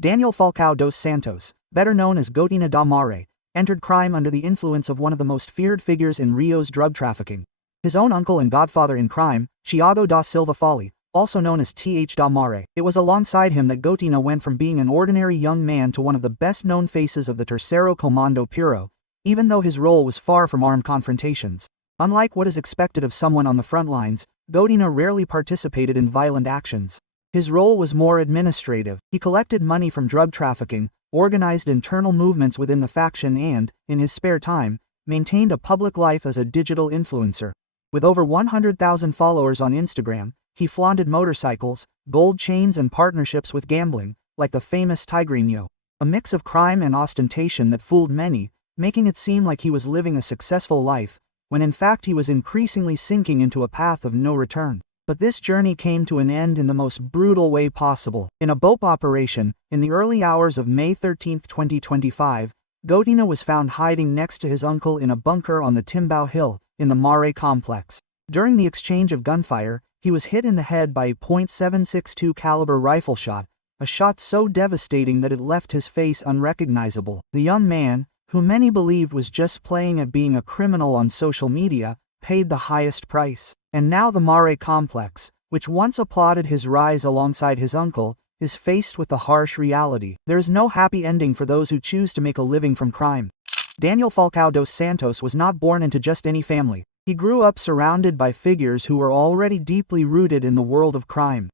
Daniel Falcão dos Santos, better known as Gotinha da Mare, entered crime under the influence of one of the most feared figures in Rio's drug trafficking. His own uncle and godfather in crime, Tiago da Silva Fale, also known as Th da Mare. It was alongside him that Gotinha went from being an ordinary young man to one of the best-known faces of the Terceiro Comando Puro, even though his role was far from armed confrontations. Unlike what is expected of someone on the front lines, Gotinha rarely participated in violent actions. His role was more administrative. He collected money from drug trafficking, organized internal movements within the faction and, in his spare time, maintained a public life as a digital influencer. With over 100,000 followers on Instagram, he flaunted motorcycles, gold chains and partnerships with gambling, like the famous Tigrinho. A mix of crime and ostentation that fooled many, making it seem like he was living a successful life, when in fact he was increasingly sinking into a path of no return. But this journey came to an end in the most brutal way possible. In a BOP operation, in the early hours of May 13, 2025, Gotinha was found hiding next to his uncle in a bunker on the Timbau Hill, in the Mare complex. During the exchange of gunfire, he was hit in the head by a .762 caliber rifle shot, a shot so devastating that it left his face unrecognizable. The young man, who many believed was just playing at being a criminal on social media, paid the highest price. And now the Mare complex, which once applauded his rise alongside his uncle, is faced with the harsh reality. There is no happy ending for those who choose to make a living from crime. Daniel Falcão dos Santos was not born into just any family. He grew up surrounded by figures who were already deeply rooted in the world of crime.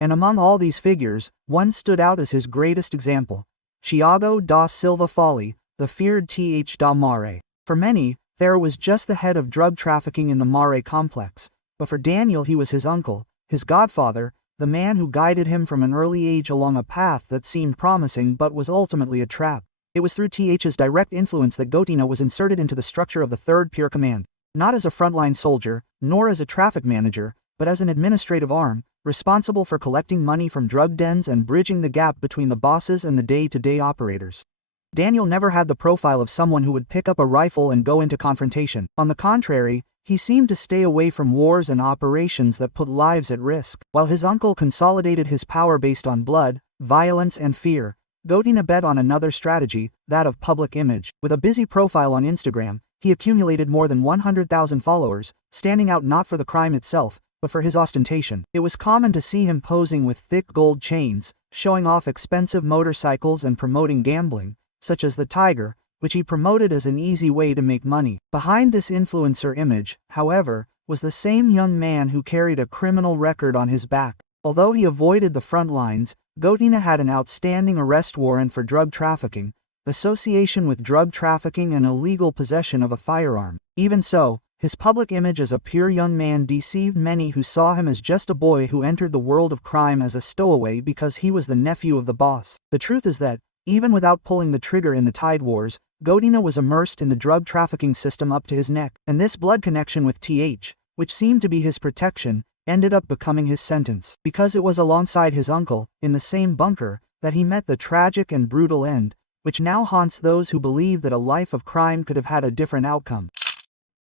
And among all these figures, one stood out as his greatest example: Tiago da Silva Fale, the feared Th da Mare. For many, Thayer was just the head of drug trafficking in the Mare complex, but for Daniel he was his uncle, his godfather, the man who guided him from an early age along a path that seemed promising but was ultimately a trap. It was through Th's direct influence that Gotinha was inserted into the structure of the 3rd Pure Command, not as a frontline soldier, nor as a traffic manager, but as an administrative arm, responsible for collecting money from drug dens and bridging the gap between the bosses and the day-to-day operators. Daniel never had the profile of someone who would pick up a rifle and go into confrontation. On the contrary, he seemed to stay away from wars and operations that put lives at risk. While his uncle consolidated his power based on blood, violence and fear, Gotinha bet on another strategy, that of public image. With a busy profile on Instagram, he accumulated more than 100,000 followers, standing out not for the crime itself, but for his ostentation. It was common to see him posing with thick gold chains, showing off expensive motorcycles and promoting gambling, such as the Tiger, which he promoted as an easy way to make money. Behind this influencer image, however, was the same young man who carried a criminal record on his back. Although he avoided the front lines, Gotinha had an outstanding arrest warrant for drug trafficking, association with drug trafficking and illegal possession of a firearm. Even so, his public image as a pure young man deceived many who saw him as just a boy who entered the world of crime as a stowaway because he was the nephew of the boss. The truth is that, even without pulling the trigger in the Tide Wars, Gotinha was immersed in the drug trafficking system up to his neck, and this blood connection with Th, which seemed to be his protection, ended up becoming his sentence. Because it was alongside his uncle, in the same bunker, that he met the tragic and brutal end, which now haunts those who believe that a life of crime could have had a different outcome.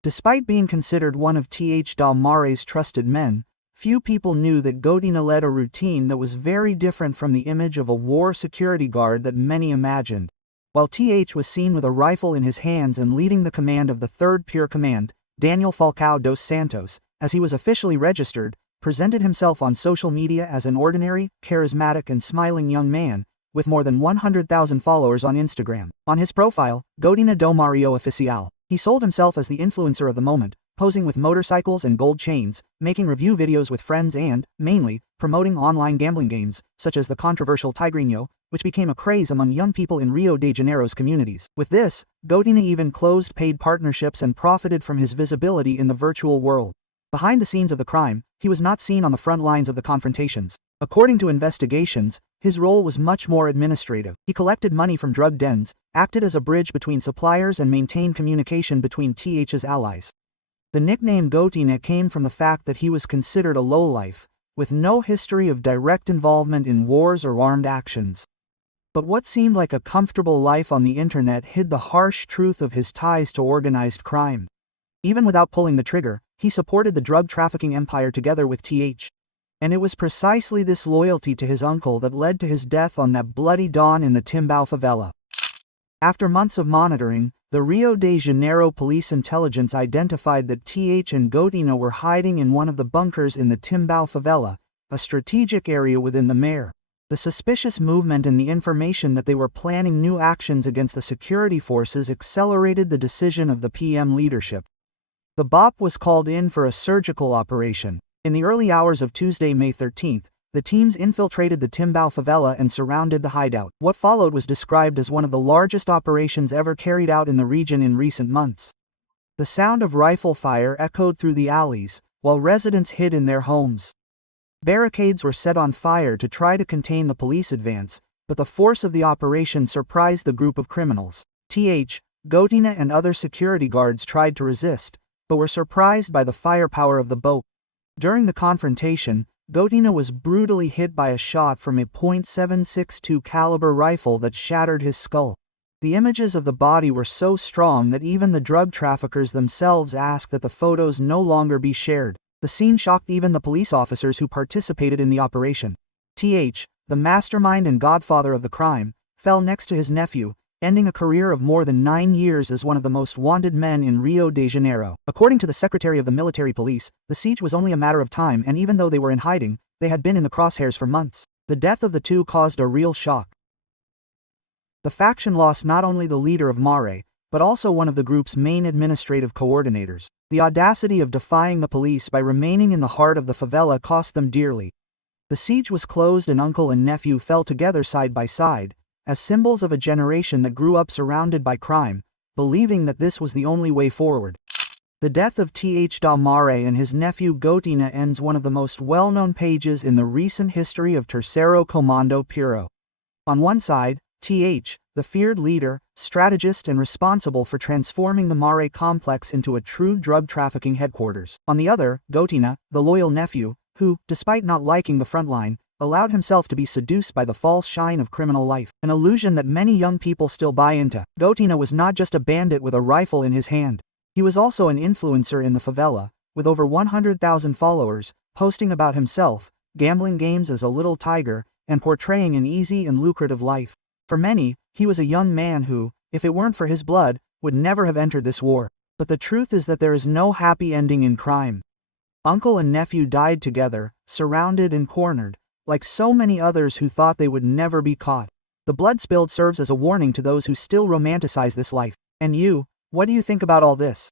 Despite being considered one of Th da Mare's trusted men, few people knew that Gotinha led a routine that was very different from the image of a war security guard that many imagined. While Th was seen with a rifle in his hands and leading the command of the 3rd Pure Command, Daniel Falcão dos Santos, as he was officially registered, presented himself on social media as an ordinary, charismatic and smiling young man, with more than 100,000 followers on Instagram. On his profile, Gotinha do Mario Oficial, he sold himself as the influencer of the moment, posing with motorcycles and gold chains, making review videos with friends and, mainly, promoting online gambling games, such as the controversial Tigrinho, which became a craze among young people in Rio de Janeiro's communities. With this, Gotinha even closed paid partnerships and profited from his visibility in the virtual world. Behind the scenes of the crime, he was not seen on the front lines of the confrontations. According to investigations, his role was much more administrative. He collected money from drug dens, acted as a bridge between suppliers and maintained communication between Th's allies. The nickname Gotinha came from the fact that he was considered a lowlife, with no history of direct involvement in wars or armed actions. But what seemed like a comfortable life on the internet hid the harsh truth of his ties to organized crime. Even without pulling the trigger, he supported the drug trafficking empire together with Th. And it was precisely this loyalty to his uncle that led to his death on that bloody dawn in the Timbao favela. After months of monitoring, the Rio de Janeiro police intelligence identified that TH and Gotinha were hiding in one of the bunkers in the Timbao favela, a strategic area within the mayor. The suspicious movement and the information that they were planning new actions against the security forces accelerated the decision of the PM leadership. The BOP was called in for a surgical operation. In the early hours of Tuesday, May 13th, the teams infiltrated the Timbao favela and surrounded the hideout. What followed was described as one of the largest operations ever carried out in the region in recent months. The sound of rifle fire echoed through the alleys, while residents hid in their homes. Barricades were set on fire to try to contain the police advance, but the force of the operation surprised the group of criminals. TH, Gotinha and other security guards tried to resist, but were surprised by the firepower of the BOP. During the confrontation, Gotinha was brutally hit by a shot from a .762 caliber rifle that shattered his skull. The images of the body were so strong that even the drug traffickers themselves asked that the photos no longer be shared. The scene shocked even the police officers who participated in the operation. TH, the mastermind and godfather of the crime, fell next to his nephew, ending a career of more than 9 years as one of the most wanted men in Rio de Janeiro. According to the Secretary of the Military Police, the siege was only a matter of time, and even though they were in hiding, they had been in the crosshairs for months. The death of the two caused a real shock. The faction lost not only the leader of Mare, but also one of the group's main administrative coordinators. The audacity of defying the police by remaining in the heart of the favela cost them dearly. The siege was closed and uncle and nephew fell together side by side, as symbols of a generation that grew up surrounded by crime, believing that this was the only way forward. The death of Th da Mare and his nephew Gotinha ends one of the most well-known pages in the recent history of Terceiro Comando Puro. On one side, Th, the feared leader, strategist and responsible for transforming the Mare complex into a true drug trafficking headquarters. On the other, Gotinha, the loyal nephew, who, despite not liking the front line, allowed himself to be seduced by the false shine of criminal life, an illusion that many young people still buy into. Gotinha was not just a bandit with a rifle in his hand. He was also an influencer in the favela, with over 100,000 followers, posting about himself, gambling games as a little tiger, and portraying an easy and lucrative life. For many, he was a young man who, if it weren't for his blood, would never have entered this war. But the truth is that there is no happy ending in crime. Uncle and nephew died together, surrounded and cornered, like so many others who thought they would never be caught. The blood spilled serves as a warning to those who still romanticize this life. And you, what do you think about all this?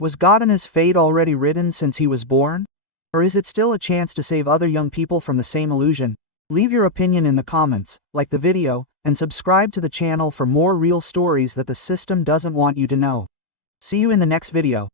Was Gotinha's fate already written since he was born? Or is it still a chance to save other young people from the same illusion? Leave your opinion in the comments, like the video, and subscribe to the channel for more real stories that the system doesn't want you to know. See you in the next video.